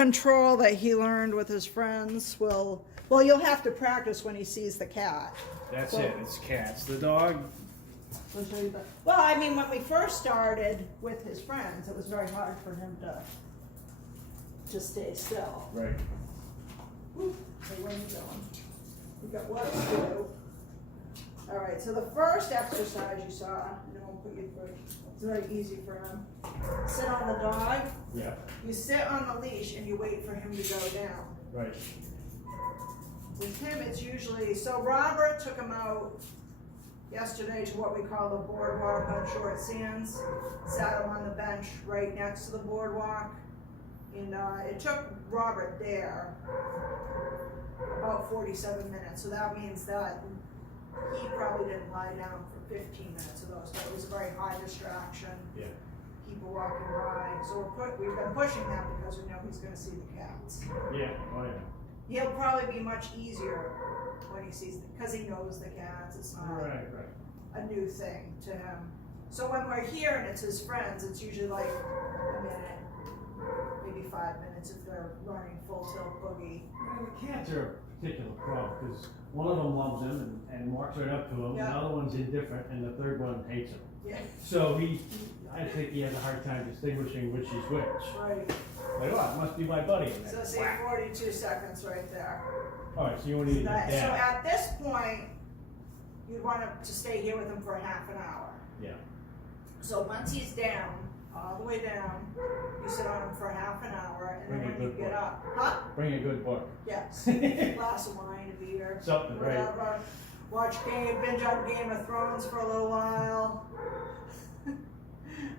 control that he learned with his friends will, well, you'll have to practice when he sees the cat. That's Well- it, it's cats. The dog, I'll show you that. Well, I mean, when we first started with his friends, it was very hard for him to stay still. right. Whew, hey, where are you going? We got work to do. All right, so the first exercise you saw, and then we'll put you through. It's very easy for him. Sit on the dog. Yeah, You sit on the leash and you wait for him to go down. right. With him, it's usually, so Robert took him out yesterday to what we call the boardwalk on Short Sands. Sat him on the bench right next to the boardwalk. And it took Robert there about 47 minutes. So that means that he probably didn't lie down for 15 minutes of those. But it was a very high distraction. Yeah. People walking by. So we've been pushing that because we know he's going to see the cats. Yeah, oh yeah. He'll probably be much easier when he sees them, because he knows the cats. It's not Right. a new thing to him. So when we're here and it's his friends, it's usually like a minute, maybe 5 minutes if they're running full tilt boogie. Well, the cats are a particular problem because one of them loves him and walks right up to him. Yeah. The other one's indifferent, and the third one hates him. Yeah, So I think he has a hard time distinguishing which is which. right. Like, oh, it must be my buddy. And So then say whack. 42 seconds right there. All right, so you only need So that. at this point, you'd want to stay here with him for half an hour. Yeah. So once he's down, all the way down, you sit on him for half an hour, and then Bring a when you good get book. up, huh? Bring a good book. Yes, a glass of wine, a beer, Something, right? whatever. Watch binge on Game of Thrones for a little while.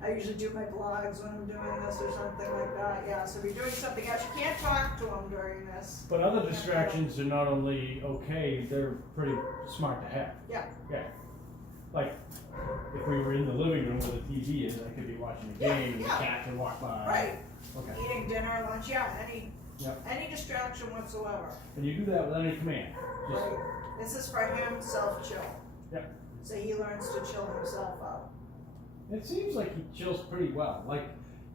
I usually do my blogs when I'm doing this or something like that. Yeah, so if you're doing something else, you can't talk to him during this. But other distractions are not only okay, they're pretty smart to have. Yeah. Yeah. Like, if we were in the living room where the TV is, I could be watching a Yeah, game and the yeah. cat could walk by. Right. Okay. Eating dinner, lunch, yeah, Yep. any distraction whatsoever. And you do that without any command. Just, Right. This is for him, self-chill. Yep. So he learns to chill himself out. It seems like he chills pretty well. Like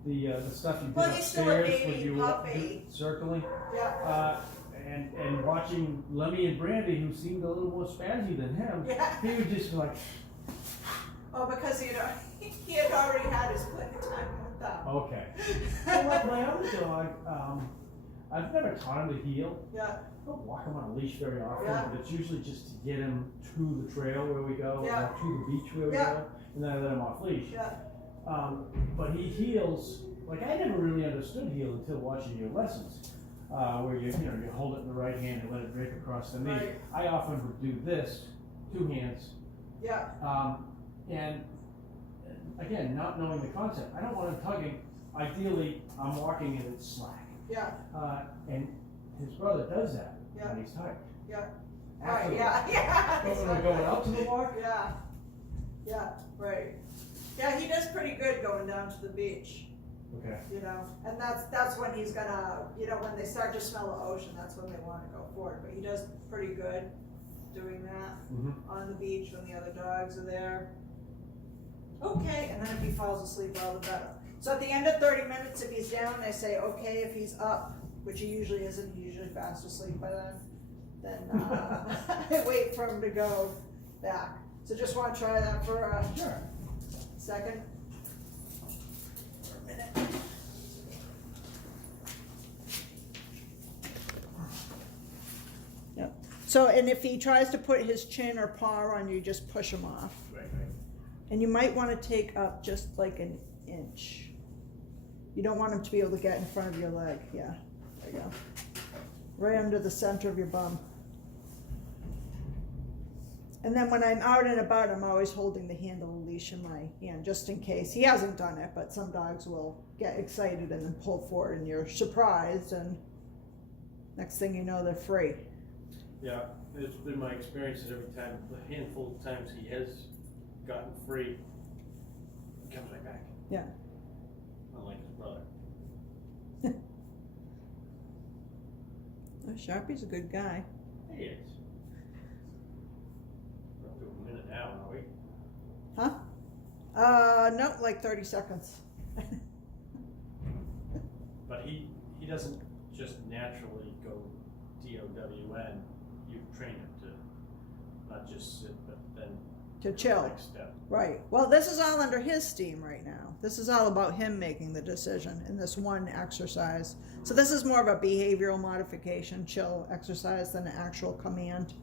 the stuff you did Well, he's still a upstairs when baby you were puppy. circling. Yeah. And watching Lemmy and Brandy, who seemed a little more spazzy than him, Yeah. he would just be like, Oh, because he had already had his playtime with them. okay. Well, like my other dog, I've never taught him to heel. Yeah. I don't walk him on a leash very often, Yeah. but it's usually just to get him to the trail where we go, Yeah. or to the beach where we Yeah. go, and then I let him off leash. Yeah. But he heals, like I never really understood heel until watching your lessons, where you hold it in the right hand and let it drape across the knee. Right. I often would do this, two hands, Yeah. and again, not knowing the concept, I don't want him tugging. Ideally, I'm walking and it's slack. Yeah. And his brother does that Yeah. when he's tired. Yeah. After Right. Yeah. Yeah. when we're going out to the walk, Yeah. Yeah. Right. Yeah, he does pretty good going down to the beach. okay. And that's when he's gonna, when they start to smell the ocean, that's when they want to go forward. But he does pretty good doing that Mm-hmm. on the beach when the other dogs are there. Okay, and then if he falls asleep, all the better. So at the end of 30 minutes, if he's down, they say okay. If he's up, which he usually isn't, he's usually fast asleep by then I wait for him to go back. So just want to try that for a Sure. second. For a minute. Yep. So, and if he tries to put his chin or paw on you, just push him off. Right. And you might want to take up just like an inch. You don't want him to be able to get in front of your leg. Yeah, there you go. Right under the center of your bum. And then when I'm out and about, I'm always holding the handle of the leash in my hand, just in case. He hasn't done it, but some dogs will get excited and then pull forward, and you're surprised, and next thing you know, they're free. Yeah, it's been my experience that every time, the handful of times he has gotten free, he comes right back. Yeah. Unlike his brother. Oh, Sharpie's a good guy. He is. We're up to a minute now, are we? Huh? No, like 30 seconds. But he doesn't just naturally go DOWN, you've trained him to not just sit, but then To chill. next step. Right. Well, this is all under his steam right now. This is all about him making the decision in this one exercise. So this is more of a behavioral modification, chill exercise than an actual command.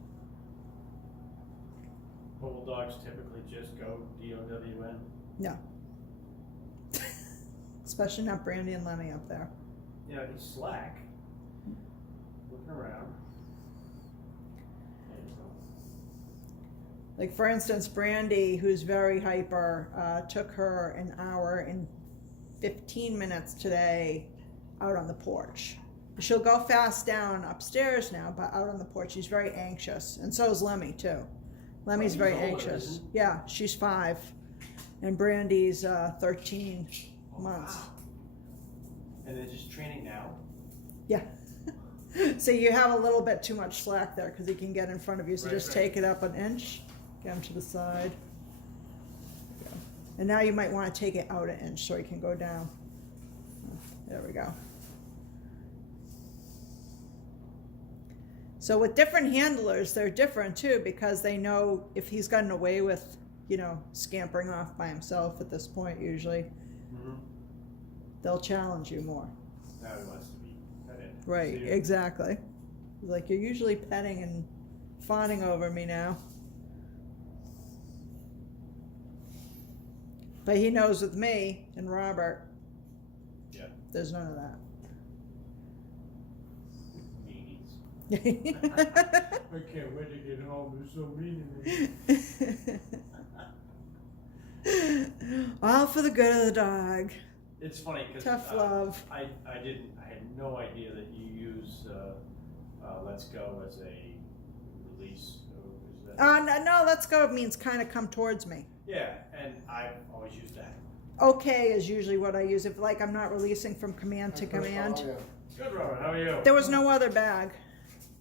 But will dogs typically just go DOWN? No. Especially not Brandy and Lemmy up there. Yeah, he's slack. Looking around. There you go. Like for instance, Brandy, who's very hyper, took her an hour and 15 minutes today out on the porch. She'll go fast down upstairs now, but out on the porch, she's very anxious. And so is Lemmy too. Lemmy's he's very older, anxious. isn't Yeah, she's 5. And Brandy's 13 months. Wow. And they're just training now? Yeah. So you have a little bit too much slack there because he can get in front of you. So Right, just right. take it up an inch, get him to the side. Yeah. And now you might want to take it out an inch so he can go down. There we go. So with different handlers, they're different too because they know if he's gotten away with, scampering off by himself at this point usually, Mm-hmm. they'll challenge you more. Now he wants to be petted. Right, See? exactly. He's like, you're usually petting and fawning over me now. But he knows with me and Robert, Yeah. there's none of that. Meanies. I can't wait to get home. They're so mean to me. All for the good of the dog. It's funny because Tough love. I had no idea that you use Let's Go as a release. Is that... No, let's go means kind of come towards me. Yeah, and I've always used that. Okay is usually what I use if like I'm not releasing from command to Hi, Chris. command. How are you? Good, Robert. How are you? There was no other bag.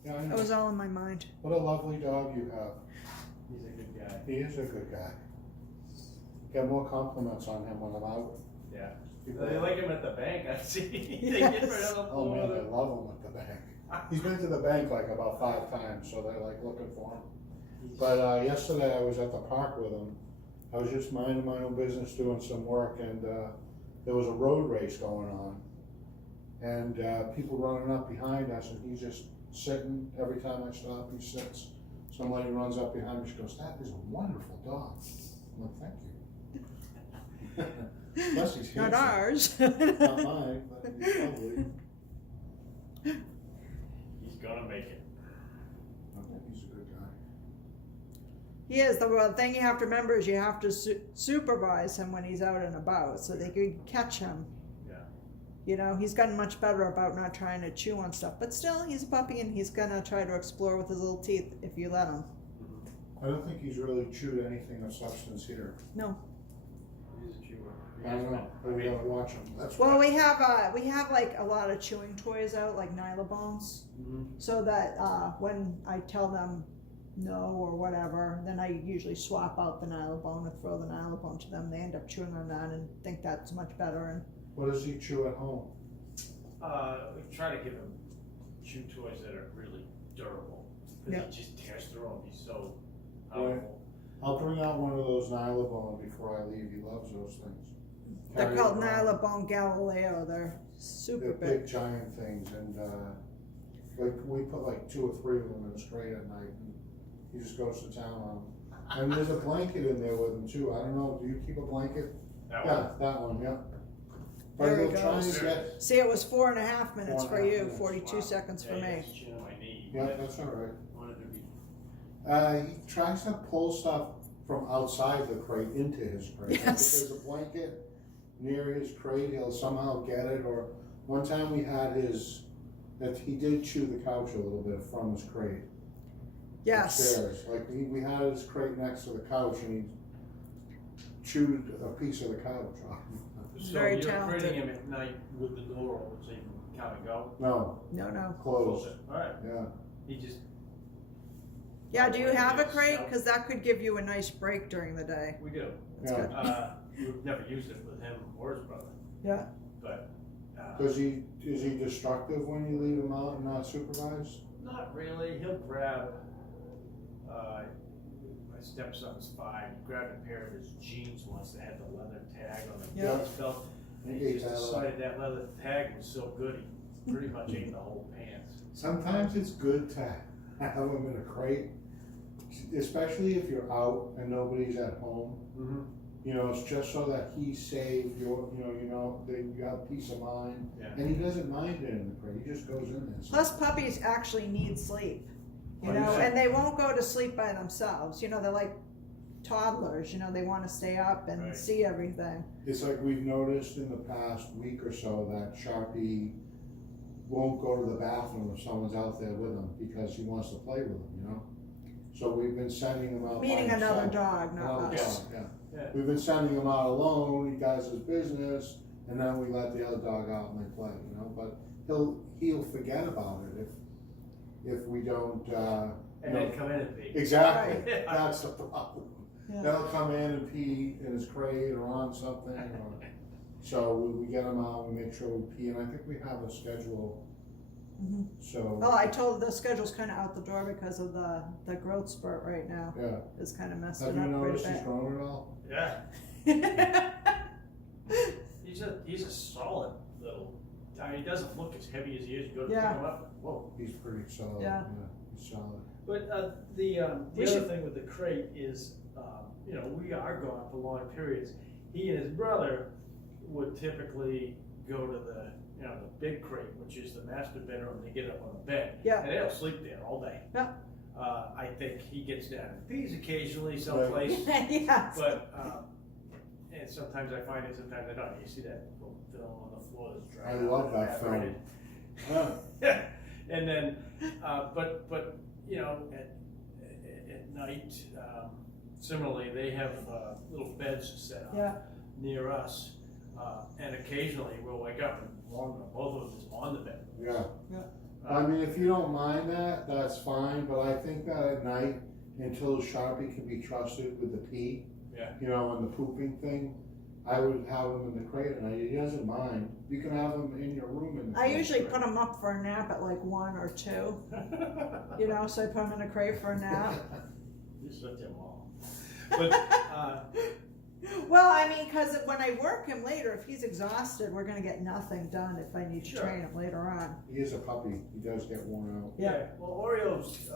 Yeah, I It know. was all in my mind. What a lovely dog you have. He's a good guy. He is a good guy. Get more compliments on him when I'm out. Yeah. People- They like him at the bank. I see. They get rid of the Oh man, they floor. love him at the bank. He's been to the bank like about 5 times, so they're like looking for him. But yesterday I was at the park with him. I was just minding my own business doing some work, and there was a road race going on. And people running up behind us, and he's just sitting. Every time I stop, he sits. Somebody runs up behind me, she goes, "That is a wonderful dog." I'm like, "Thank you." Plus he's Not handsome. ours. Not mine, but he's lovely. He's gonna make it. I think he's a good guy. He is. The thing you have to remember is you have to supervise him when he's out and about so they can catch him. Yeah. He's gotten much better about not trying to chew on stuff. But still, he's a puppy and he's going to try to explore with his little teeth if you let him. I don't think he's really chewed anything of substance here. No. He's a chewer. I don't know. I We mean, gotta watch him. That's Well, why. we have like a lot of chewing toys out, like Nylabones, so that when I tell them no or whatever, then I usually swap out the Nylabone and throw the Nylabone to them. They end up chewing on that and think that's much better. And What does he chew at home? we try to give him chew toys that are really durable. Because he just tears through them. He's so powerful. I'll bring out one of those Nylabone before I leave. He loves those things. they're Carry called them around. Nylabone Galileo. They're super They're big. big giant things, and like we put like 2 or 3 of them in his crate at night, and he just goes to town on them. And there's a blanket in there with him too. I don't know. Do you keep a blanket? That Yeah, one? that one. Yeah. There But he he'll try and goes. get. See, it was 4.5 minutes for 4.5 you, minutes. 42 Wow. seconds for Yeah, me. he's chewing on my knee. Yeah, that's all right. Wanted to be. He tries to pull stuff from outside the crate into his crate. Like Yes. if there's a blanket near his crate, he'll somehow get it. Or one time we had that he did chew the couch a little bit from his crate. Yes. Upstairs. Like we had his crate next to the couch, and he chewed a piece of the couch off. So Very you're talented. crating him at night with the door open so you can come and go? No, No. closed. it. Alright. Yeah. He just. Yeah, do you have a crate? No. Because that could give you a nice break during the day. We do. That's Yeah. good. We've never used it with him or his brother. Yeah. But Is he destructive when you leave him out and not supervised? Not really. He'll grab, my stepson's 5, he grabbed a pair of his jeans once that had the leather tag on the Yeah. belt. And He he ate just that up. decided that leather tag was so good, he pretty much ate the whole pants. Sometimes it's good to have him in a crate, especially if you're out and nobody's at home. Mm-hmm. You know, it's just so that he's safe, that you have peace of mind. Yeah. And he doesn't mind it in the crate, he just goes in there. Plus puppies actually need sleep, you Well, know, yeah. and they won't go to sleep by themselves, you know, they're like toddlers, you know, they wanna stay up and Right. see everything. It's like we've noticed in the past week or so that Sharpie won't go to the bathroom if someone's out there with him because he wants to play with them, you know? So we've been sending him out by Meaning another himself. dog, not Another us. dog, yeah. Yeah. We've been sending him out alone, he does his business, and then we let the other dog out and they play, you know, but he'll forget about it if we don't, And then come in and pee. exactly, Right. that's the problem. Yeah. They'll come in and pee in his crate or on something, or, so we get him out, we make sure we pee, and I think we have a schedule, Mhm. so. Well, I told the schedule's kinda out the door because of the growth spurt right now, Yeah, is kinda messing have up you quite noticed a he's bit. grown at all? Yeah. He's a solid little, I mean, he doesn't look as heavy as he is, you go to pick Yeah. him up, whoa. He's pretty solid, Yeah. he's solid. But the We other should- thing with the crate is, we are gone for long periods. He and his brother would typically go to the big crate, which is the master bedroom. They get up on the bed, Yeah. and they'll sleep there all day. Yeah. I think he gets down and pees occasionally someplace, Yes. but and sometimes I find it, sometimes I don't. You see that little film on the floor that's dry. I love that film. Yeah, and then, but at night, similarly, they have little beds set up Yeah. near us, and occasionally we'll wake up and one or both of them is on the bed. Yeah. Yeah. I mean, if you don't mind that, that's fine, but I think that at night, until Sharpie can be trusted with the pee, Yeah. and the pooping thing, I would have him in the crate at night. He doesn't mind. You can have him in your room in the I crate. usually put them up for a nap at like 1 or 2, so I put them in a crate for a nap. You're such a mom. But Well, I mean, cause when I work him later, if he's exhausted, we're gonna get nothing done if I need to Sure. train him later on. He is a puppy. He does get worn out. Yeah. well, Oreo's,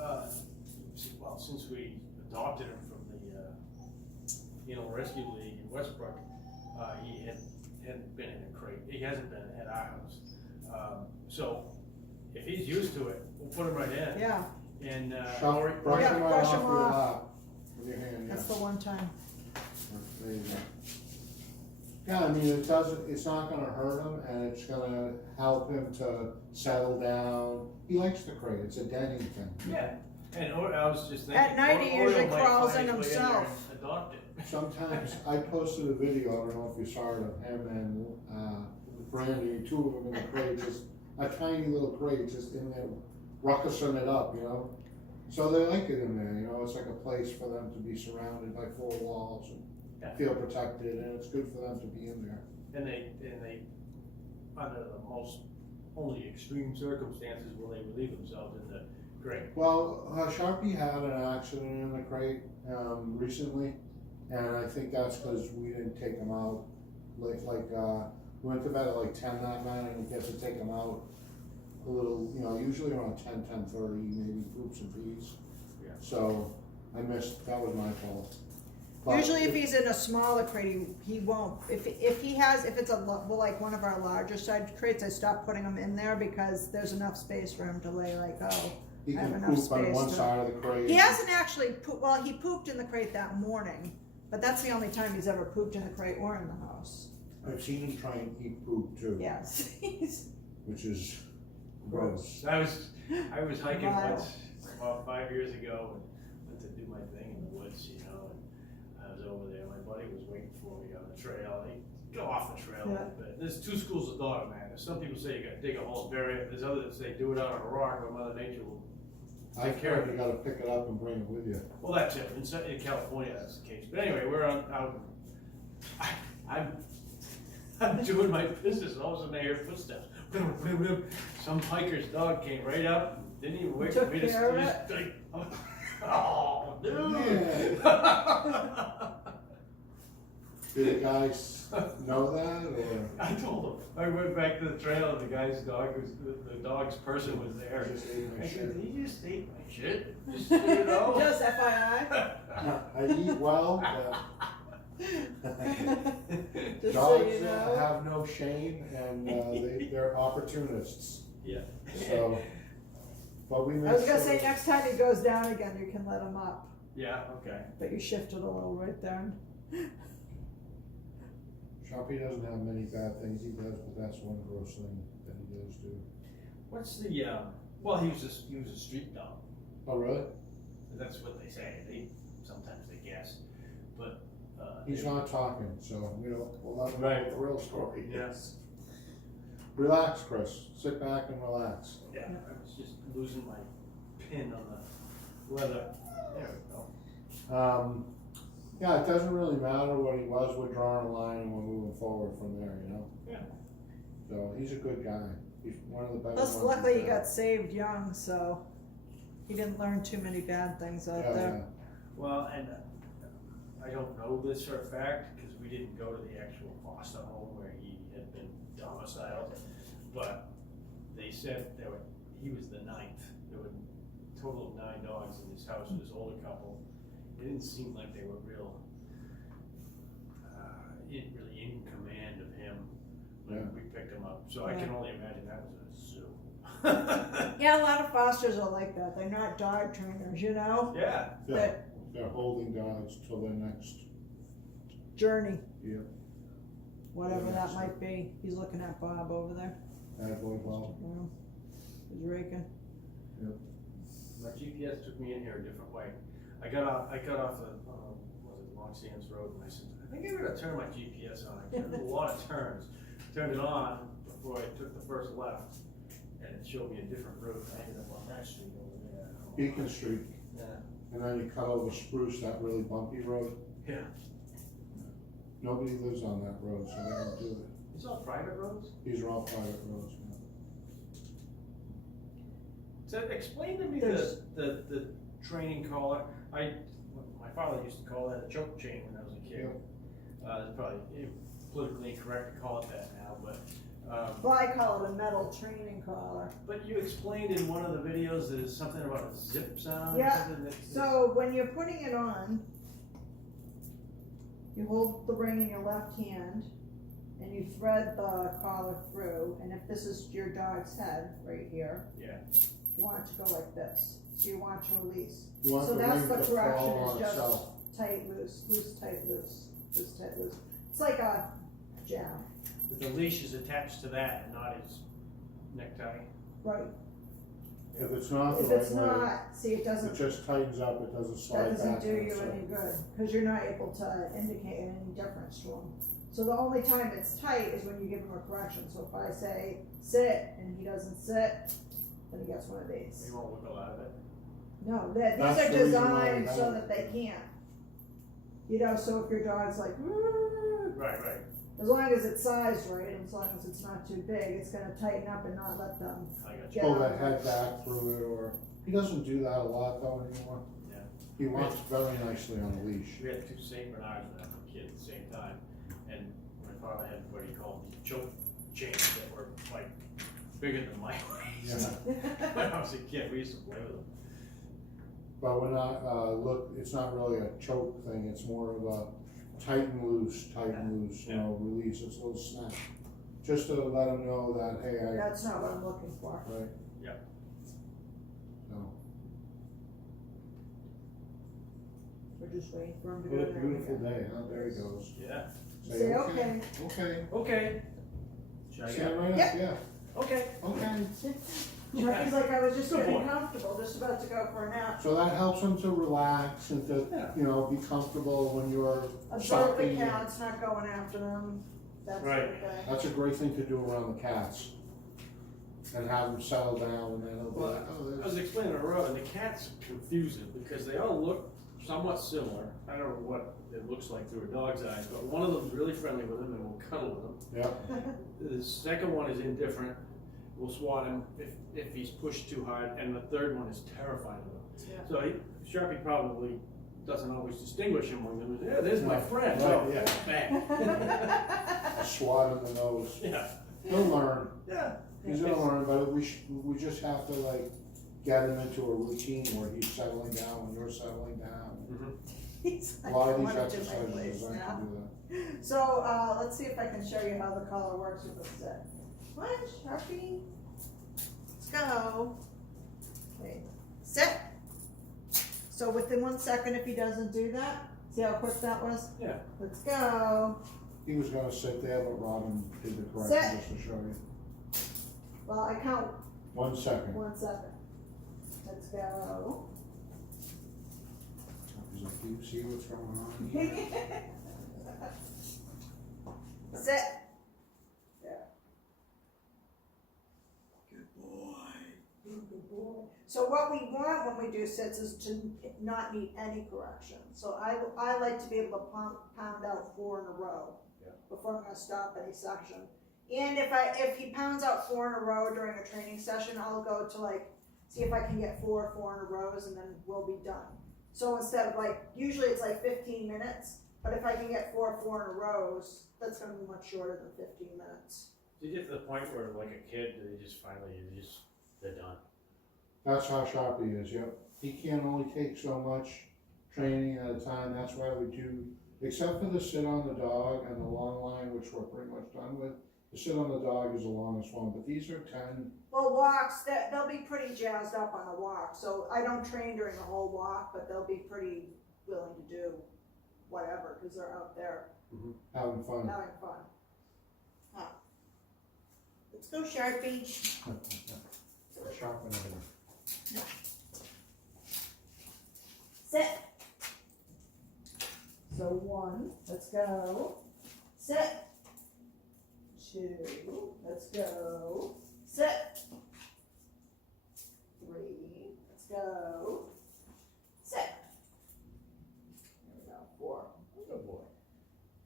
since we adopted him from the Animal Rescue League in Westbrook, he hadn't been in a crate. He hasn't been at our house. So if he's used to it, we'll put him right in. Yeah, And Brush Yeah, him brush off him your off. lap with your hand, yeah. that's the one time. There you go. Yeah, I mean, it's not gonna hurt him, and it's gonna help him to settle down. He likes the crate, it's a denning thing. Yeah, and I was just thinking. At night, he Oreo usually might crawls find in his way there himself. and adopt it. Sometimes, I posted a video, I don't know if you saw it, of him and, Brandy, 2 of them in the crate, just a tiny little crate, just in there, ruckusing it up, So they like it in there, it's like a place for them to be surrounded by 4 walls and Yeah. feel protected, and it's good for them to be in there. And they, under the most, only extreme circumstances will they relieve themselves in the crate. Well, Sharpie had an accident in the crate, recently, and I think that's because we didn't take him out, we went to bed at like 10 that night, and we get to take him out a little, usually around 10:30, maybe poops and pees. Yeah. So, I missed, that was my fault. But Usually if he's in a smaller crate, he won't, if it's like one of our larger side crates, I stop putting him in there because there's enough space for him to lay He I have can enough poop on space one to- side of the crate. He hasn't actually he pooped in the crate that morning, but that's the only time he's ever pooped in the crate or in the house. I've seen him try and eat poop too, Yes. which is gross. I was hiking Wow. once, about 5 years ago, and went to do my thing in the woods, and I was over there, my buddy was waiting for me on the trail, he go off the trail a little bit. There's 2 schools of thought, man. There's some people say you gotta dig a hole and bury it, there's others that say do it out on a rock, or Mother Nature will I've take care of heard it. you gotta pick it up and bring it with you. Well, that's it. In California, that's the case. But anyway, we're out. I'm I'm doing my business, and all of a sudden I hear footsteps. Some hiker's dog came right up, didn't even wait for Took me to care of just like, oh, dude. Did the guys know that, or? I told him. I went back to the trail, and the guy's dog was, the dog's person was there. Just ate my I shit. said, "Did you just ate my shit? Just so you know." Just FYI. I eat well, but Just so dogs you know. have no shame, and they're opportunists, Yeah. so. But we I make was gonna sure- say, next time he goes down again, you can let him up, Yeah, okay. but you shifted a little right there. Sharpie doesn't have many bad things he does, but that's one gross thing that he does do. What's the, well, he was a street dog. Oh, really? That's what they say. Sometimes they guess, but, He's not talking, so we'll let him know Right. what the real story Yeah. is. Relax, Chris, sit back and relax. yeah, I was just losing my pin on the leather. There we go. Yeah, it doesn't really matter what he was, we're drawing a line and we're moving forward from there, you know? Yeah. So, he's a good guy, he's one of the better Plus, ones. luckily, he we've got had. saved young, so he didn't learn too many bad things out Yeah, there. Well, and I don't know this for a fact, because we didn't go to the actual foster home where he had been domiciled, but they said he was the ninth. There were a total of 9 dogs in this house with this older couple. It didn't seem like they were really in command of him when Yeah. we picked him up. So I can only imagine that was a zoo. Yeah, a lot of fosters are like that. They're not dog trainers, you know? Yeah. Yeah, they're holding dogs till their next, Journey, yep, whatever Yeah, that so- might be. He's looking at Bob over there. bad boy Bob. Yeah. He's raking. My GPS took me in here a different way. I got off the, was it Long Sands Road, and I said, I think I'm gonna turn my GPS on. I did a lot of turns. Turned it on before I took the first left, and it showed me a different route. I ended up on that street over there. Beacon Street, Yeah. and then you cut over Spruce, that really bumpy road. Yeah. Nobody lives on that road, so they don't do it. It's all private roads? These are all private roads, yeah. So explain to me There's- the training collar. My father used to call that a choke chain when I was a kid. It's probably politically incorrect to call it that now, but, Well, I call it a metal training collar. but you explained in one of the videos that it's something about a zip sound or Yeah, something that. So when you're putting it on, you hold the ring in your left hand and you thread the collar through, and if this is your dog's head right here, Yeah. you want it to go like this. So you want to release. You want So the that's ring the to correction, fall is on just itself. tight, loose, loose, tight, loose, loose, tight, loose. It's like a jam, But the leash is attached to that and not his necktie. right? If it's not the If it's right way, not, see, it it doesn't, just tightens up, it doesn't slide that back. doesn't do on you itself. any good, cause you're not able to indicate any difference to them. So the only time it's tight is when you give him a correction. So if I say sit and he doesn't sit, then he gets one of these. You won't wiggle out of it. No, That's these are the reason why we designed have so it. that they can't. You know, so if your dog's like, Right, right. as long as it's sized right, and as long as it's not too big, it's gonna tighten up and not let them I got you. get Pull on. that head back through it, or, he doesn't do that a lot though anymore. Yeah. He walks very nicely on a leash. We had 2 Saint Bernards when I was a kid at the same time, and my father had what he called these choke chains that were like bigger than my waist. When I was a kid, we used to play with them. But we're not, it's not really a choke thing, it's more of a tighten loose, you know, release, it's a little snap. Just to let them know that, hey, That's not what I'm looking for. right? Yeah. So, We're just waiting for him to go what a there. beautiful day, huh, there he goes. Yeah. Say okay. Okay. Okay. Should I Stand go? right up, Yep. yeah, Okay. okay. Chucky's like, I was just Good getting boy. comfortable, just about to go for a nap. So that helps them to relax and to, Yeah. you know, be comfortable when you're Observe the shopping. cats, not going after them, that sort of Right. thing. That's a great thing to do around the cats. And have them settle down and then it'll be Well, like, oh, I there's. was explaining the road, and the cats confuse it because they all look somewhat similar. I don't know what it looks like through a dog's eyes, but one of them's really friendly with him and will cuddle with him. Yeah, The second one is indifferent, will swat him if he's pushed too hard, and the third one is terrified of him. Yeah. So Sharpie probably doesn't always distinguish among them. Yeah, there's my Right. friend. Right, Oh, yeah. bang. a swat in the nose. Yeah. He'll learn. Yeah. He's gonna learn, but we just have to like get him into a routine where he's settling down when you're settling down. He's A like, lot I of these wanna do my exercises are place designed now. to do that. So, let's see if I can show you how the collar works with the stick. What, Sharpie? Let's go. Okay, sit. So within 1 second, if he doesn't do that, see how quick that was? Yeah. Let's go. He was gonna sit there, but Robin did the Sit. correction just to show you. Well, I count 1 second. 1 second. Let's go. He's like, do you see what's going on here? Sit. There. Good boy. Good boy. So what we want when we do sits is to not need any correction. So I like to be able to pound out 4 in a row before I'm gonna stop any section. And if he pounds out 4 in a row during a training session, I'll go to like, see if I can get 4 in a rows, and then we'll be done. So instead of like, usually it's like 15 minutes, but if I can get 4 in a rows, that's gonna be much shorter than 15 minutes. Do you get to the point where, like a kid, they just finally, they're done? That's how Sharpie is, yep. He can only take so much training at a time, that's why we do, except for the sit on the dog and the long line, which we're pretty much done with. The sit on the dog is the longest one, but these are 10. Well, walks, they'll be pretty jazzed up on a walk, so I don't train during the whole walk, but they'll be pretty willing to do whatever, because they're out there Having fun. having fun. Huh. Let's go, Sharpie. Sharpening it. Sit. So 1, let's go. Sit. 2, let's go. Sit. 3, let's go. Sit. There we go, 4. Good boy.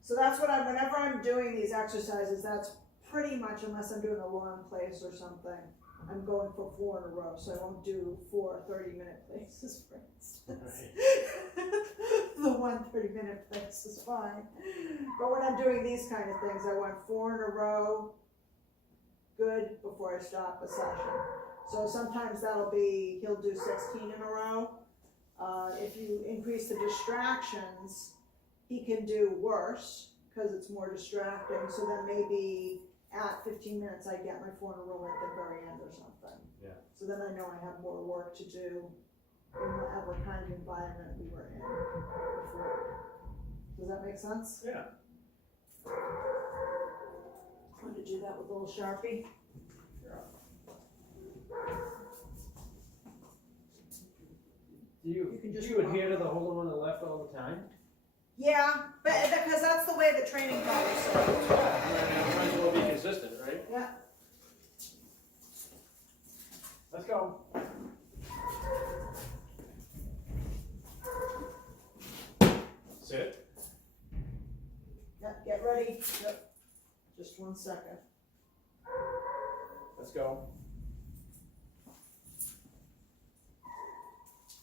So that's what whenever I'm doing these exercises, that's pretty much, unless I'm doing a long place or something, I'm going for 4 in a row, so I won't do 4 30-minute places, for instance. The 1 30-minute place is fine. But when I'm doing these kind of things, I want 4 in a row, good, before I stop a session. So sometimes that'll be, he'll do 16 in a row. If you increase the distractions, he can do worse, because it's more distracting, so then maybe at 15 minutes, I get my 4 in a row at the very end or something. Yeah. So then I know I have more work to do in whatever kind of environment we were in before. Does that make sense? Yeah. Want to do that with a little Sharpie? Do You can do just you adhere to the hold on the left all the time? Yeah, but because that's the way the training follows. So. Yeah, might as well be consistent, right? Yeah. Let's go. Sit. Yeah, get ready. Yep. Just 1 second. Let's go.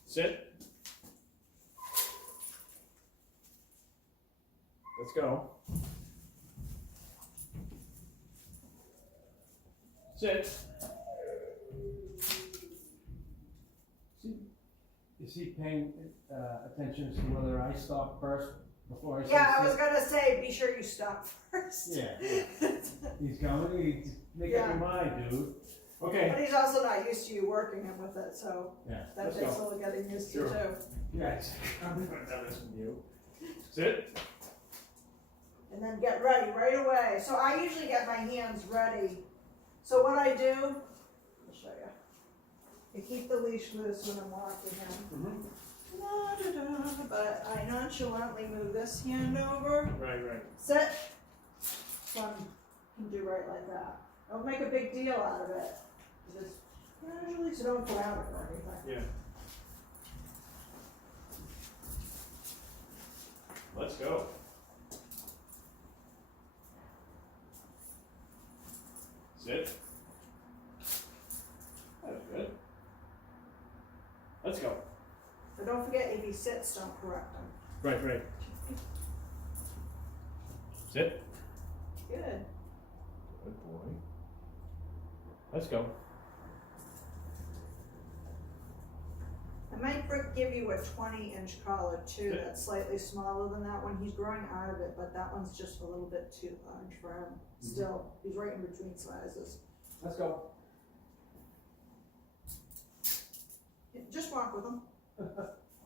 Sit. Let's go. Sit. Is he paying attention as to whether I stop first before I say Yeah, I was sit? gonna say, be sure you stop first. Yeah. He's coming. He's making Yeah. your mind, dude. Okay. But he's also not used to you working him with it, so Yeah. that Let's takes a go. little getting used to Sure. too. Yeah. I'm gonna have this from you. Sit. And then get ready right away. So I usually get my hands ready. So what I do, I'll show you. I keep the leash loose when I'm walking him. Mm-hmm. But I nonchalantly move this hand over. Right. Sit. So I can do right like that. Don't make a big deal out of it. Just casually, so don't grab it or anything. Yeah. Let's go. Sit. That's good. Let's go. But don't forget, if he sits, don't correct him. Right. Sit. Good. Good boy. Let's go. I might give you a 20-inch collar too, that's slightly smaller than that one. He's growing out of it, but that one's just a little bit too large for him. Still, he's right in between sizes. Let's go. Just walk with him.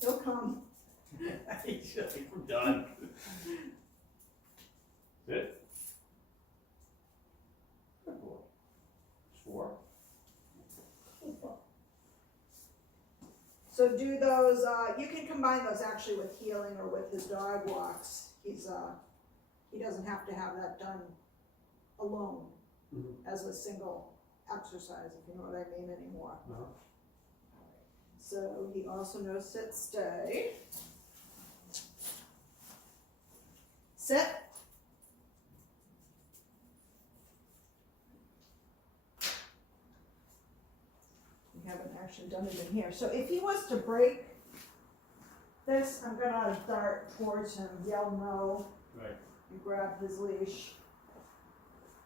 He'll come. He's like, we're done. Sit. Good boy. 4. So do those, you can combine those actually with healing or with his dog walks. He doesn't have to have that done alone as a single exercise, if you know what I mean anymore. So he also knows sit, stay. Sit. We haven't actually done it in here. So if he was to break this, I'm gonna dart towards him, yell no, Right. and grab his leash.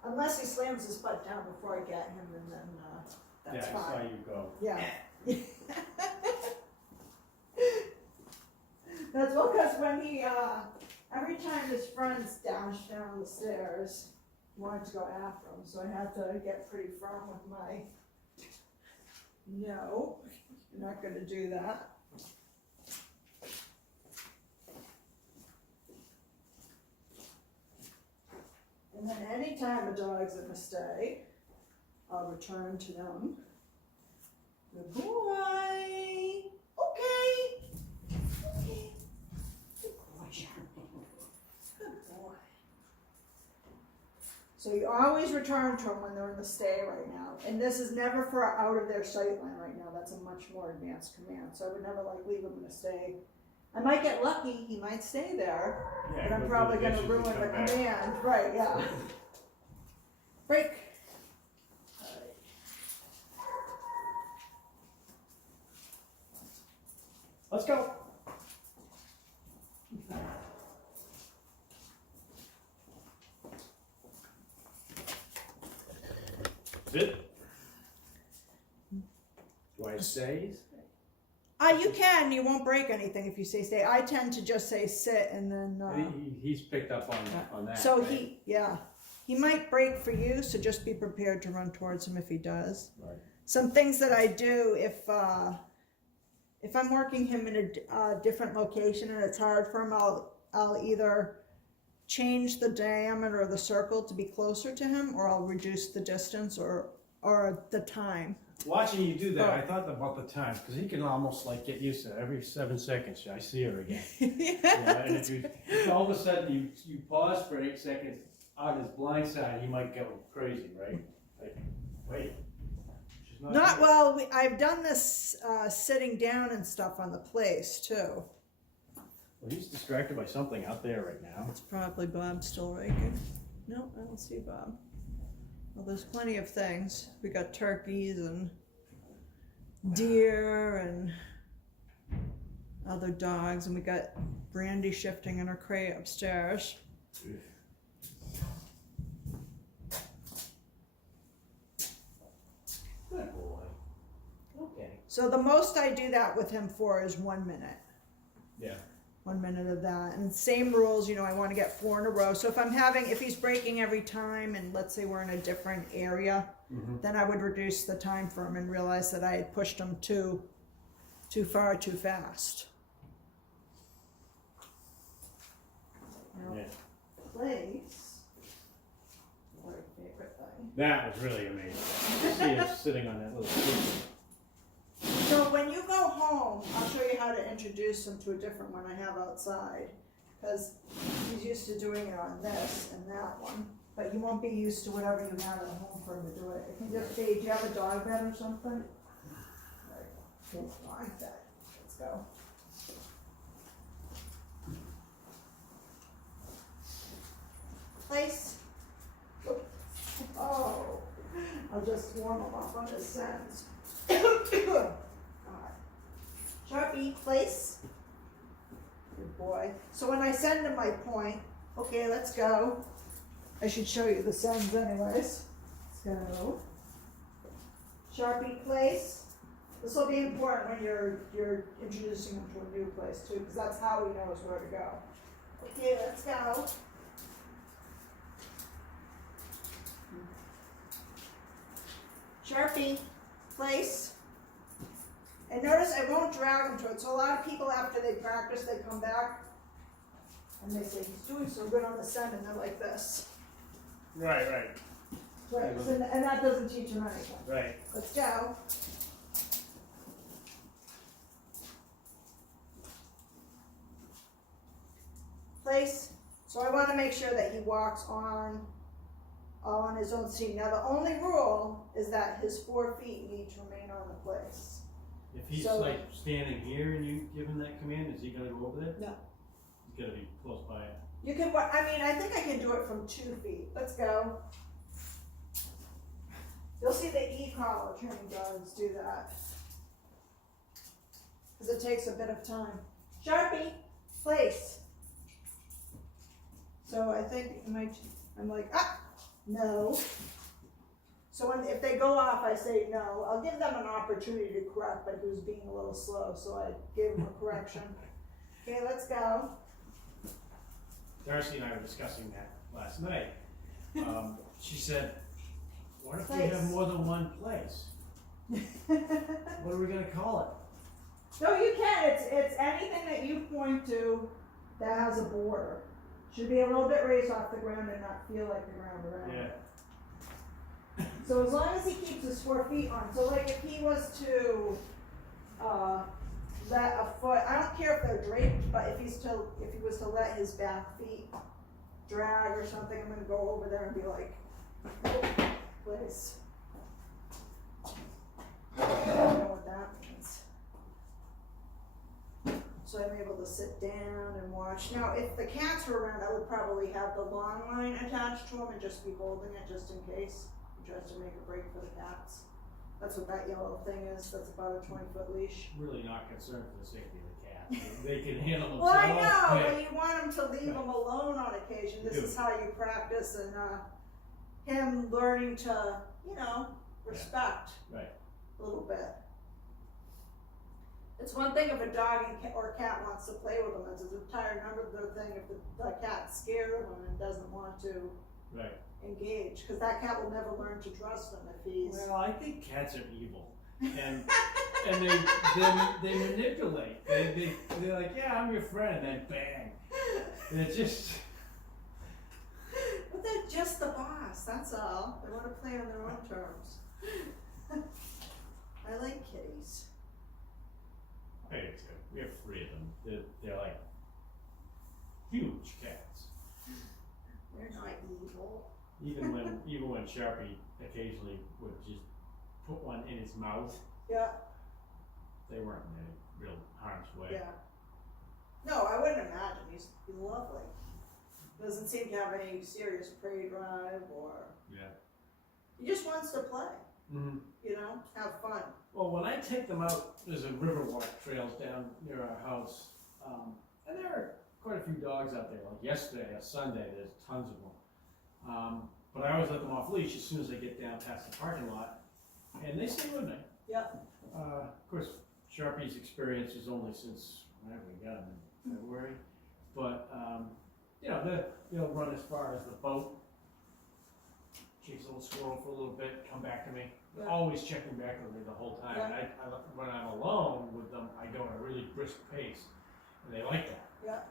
Unless he slams his butt down before I get him, and then that's I fine. saw you go. Yeah. That's well, because when he, every time his friends dashed down the stairs, he wanted to go after him, so I had to get pretty firm with my, no, you're not gonna do that. And then anytime a dog's in a stay, I'll return to them. Good boy. Okay. Good boy, Sharpie. Good boy. So you always return to them when they're in the stay right now. And this is never for out of their sight line right now. That's a much more advanced command. So I would never like leave them in a stay. I might get lucky, he might stay there, Yeah, but I'm go probably do the gonna dishes ruin and the come back. command. Right, yeah. Break. Let's go. Sit. Do I say? You can, you won't break anything if you say stay. I tend to just say sit and then, He's picked up on that. so right? he might break for you, so just be prepared to run towards him if he does. Right. Some things that I do if I'm working him in a different location and it's hard for him, I'll either change the diameter of the circle to be closer to him, or I'll reduce the distance or the time. Watching you do that, I thought about the time, because he can almost like get used to it. Every 7 seconds, I see her again. Yeah, and if all of a sudden you pause for 8 seconds on his blind side, he might go crazy, right? Like, wait, she's not here. Well, I've done this sitting down and stuff on the place too. Well, he's distracted by something out there right now. It's probably Bob still raking. No, I don't see Bob. Well, there's plenty of things. We got turkeys and deer and other dogs, and we got Brandy shifting in her crate upstairs. Good boy. Okay. So the most I do that with him for is 1 minute. Yeah. 1 minute of that, and same rules, I want to get 4 in a row. So if he's breaking every time, and let's say we're in a different area, then I would reduce the time for him and realize that I had pushed him too far, too fast. Now, Yeah. place, my favorite thing. That was really amazing. See him sitting on that little stool. So when you go home, I'll show you how to introduce him to a different one I have outside, because he's used to doing it on this and that one, but you won't be used to whatever you have at home for him to do it. It can just be, do you have a dog bed or something? Dog bed. Let's go. place. Oh, I'll just warm him up on his sends. Alright. Sharpie, place. Good boy. So when I send him my point, okay, let's go. I should show you the sends anyways. Let's go. Sharpie, place. This will be important when you're introducing him to a new place too, because that's how he knows where to go. Okay, let's go. Sharpie, place. And notice I won't drag them to it. So a lot of people after they practice, they come back and they say, he's doing so good on the send, and they're like this. Right. Right, and that doesn't teach them anything. Right. Let's go. Place. So I want to make sure that he walks on his own seat. Now the only rule is that his 4 feet need to remain on the place. If he's So- like standing here and you give him that command, is he gonna go over there? No. He's gotta be close by it. You can, I think I can do it from 2 feet. Let's go. You'll see the e-collar training dogs do that. Because it takes a bit of time. Sharpie, place. So I think I'm like, no. So if they go off, I say no. I'll give them an opportunity to correct, but he was being a little slow, so I gave him a correction. Okay, let's go. Darcy and I were discussing that last night. She said, what if we Place. have more than one place? What are we gonna call it? No, you can. It's anything that you point to that has a border. Should be a little bit raised off the ground and not feel like the ground around it. So as long as he keeps his 4 feet on. So like if he was to let a foot, I don't care if they're draped, but if he was to let his back feet drag or something, I'm gonna go over there and be like, oh, place. I don't know what that means. So I'm able to sit down and watch. Now, if the cats were around, I would probably have the long line attached to him and just be holding it just in case he tries to make a break for the cats. That's what that yellow thing is. That's about a 20-foot leash. Really not concerned for the safety of the cat. They can handle themselves. Well, I know, Yeah. but you want him to leave him alone on occasion. This is how you practice, and him learning to, respect Right. a little bit. It's one thing if a dog or cat wants to play with them. It's an entire another thing if the cat's scared of them and doesn't want to Right. engage, because that cat will never learn to trust them if he's. Well, I think cats are evil, and they manipulate. They're like, yeah, I'm your friend, and then bang, and it's just. But they're just the boss. That's all. They want to play on their own terms. I like kitties. I do too. We have 3 of them. They're like huge cats. They're not evil. Even when Sharpie occasionally would just put one in his mouth, Yeah. they weren't in any real harm's way. Yeah. No, I wouldn't imagine. He's lovely. Doesn't seem to have any serious prey drive or. Yeah. He just wants to play. Mm-hmm. Have fun. Well, when I take them out, there's a riverwalk trails down near our house, and there are quite a few dogs out there. Like yesterday, a Sunday, there's tons of them. But I always let them off leash as soon as I get down past the parking lot, and they stay with me. Yep. Of course, Sharpie's experience is only since whenever we got him in February, but they'll run as far as the boat, chase a little squirrel for a little bit, come back to me. They're always checking back with me the whole time. Yeah. And when I'm alone with them, I go at a really brisk pace, and they like that. Yeah.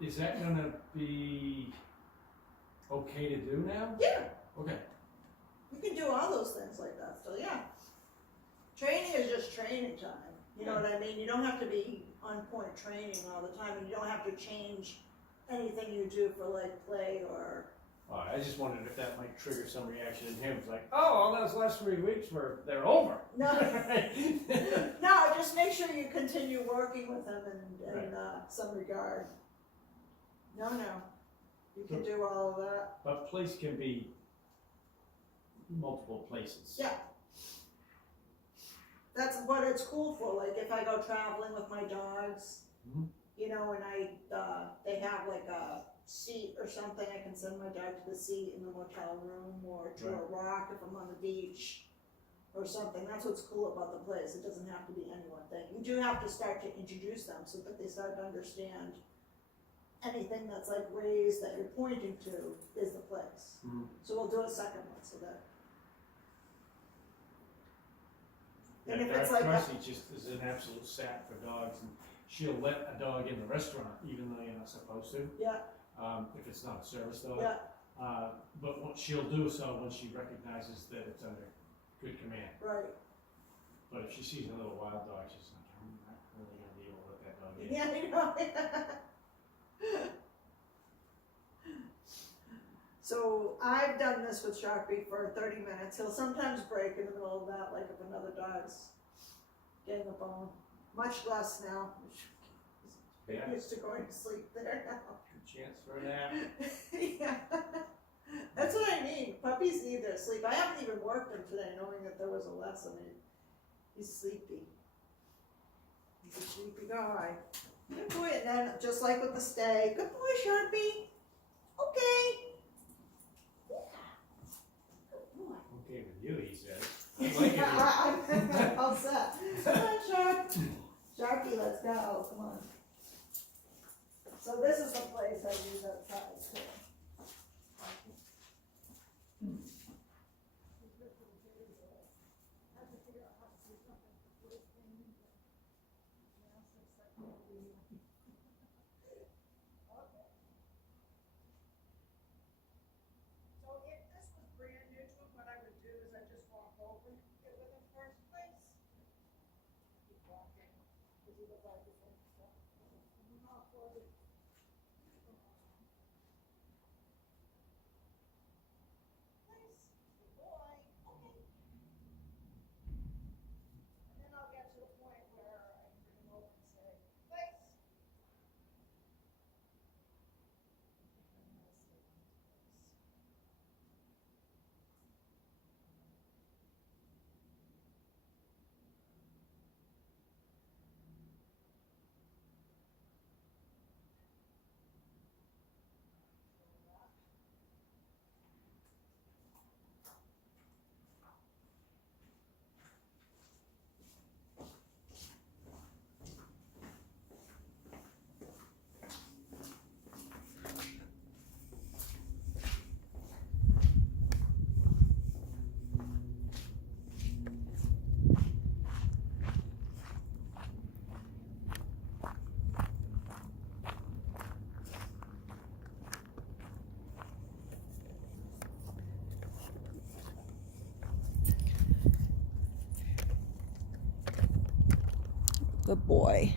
Is that gonna be okay to do now? Yeah. Okay. You can do all those things like that still, yeah. Training is just training time. You know what I mean? You don't have to be on point training all the time, and you don't have to change anything you do for like play or. I just wondered if that might trigger some reaction in him. It's like, oh, all those last 3 weeks they're over. No. No, just make sure you continue working with him in some regard. No. You can do all of that. But place can be multiple places. Yeah. That's what it's cool for, like if I go traveling with my dogs, Mhm. you know, and they have like a seat or something, I can send my dog to the seat in the motel room or to a rock if I'm on the beach or something. That's what's cool about the place. It doesn't have to be any one thing. You do have to start to introduce them so that they start to understand anything that's like raised that you're pointing to is the place. Mhm. So we'll do a second one so that. And Yeah, if it's like Darcy just is an absolute sap for dogs, and she'll let a dog in the restaurant even though you're not supposed to. Yeah. If it's not a service dog. Yeah. But what she'll do so when she recognizes that it's under good command. Right. But if she sees a little wild dog, she's like, I'm not really gonna be able to let that dog in. Yeah, you know. So I've done this with Sharpie for 30 minutes. He'll sometimes break in the middle of that, like if another dog's getting a bone. Much less now. He's Yeah. used to going to sleep there now. Good chance for a nap. Yeah. That's what I mean. Puppies need their sleep. I haven't even worked him today knowing that there was a lesson. He's sleepy. He's a sleepy guy. Good boy. And then just like with the stay, good boy, Sharpie. Okay. Okay with you, he says. I like it. I'm all set. Come on, Sharpie, let's go. Come on. So this is the place I use outside too. So if this was brand new to him, what I would do is I just walk over it with him first place. Keep walking, because he looked like this one stuff. Not for it. Nice, good boy, okay. And then I'll get to a point where I can bring him over and say, place. Good boy.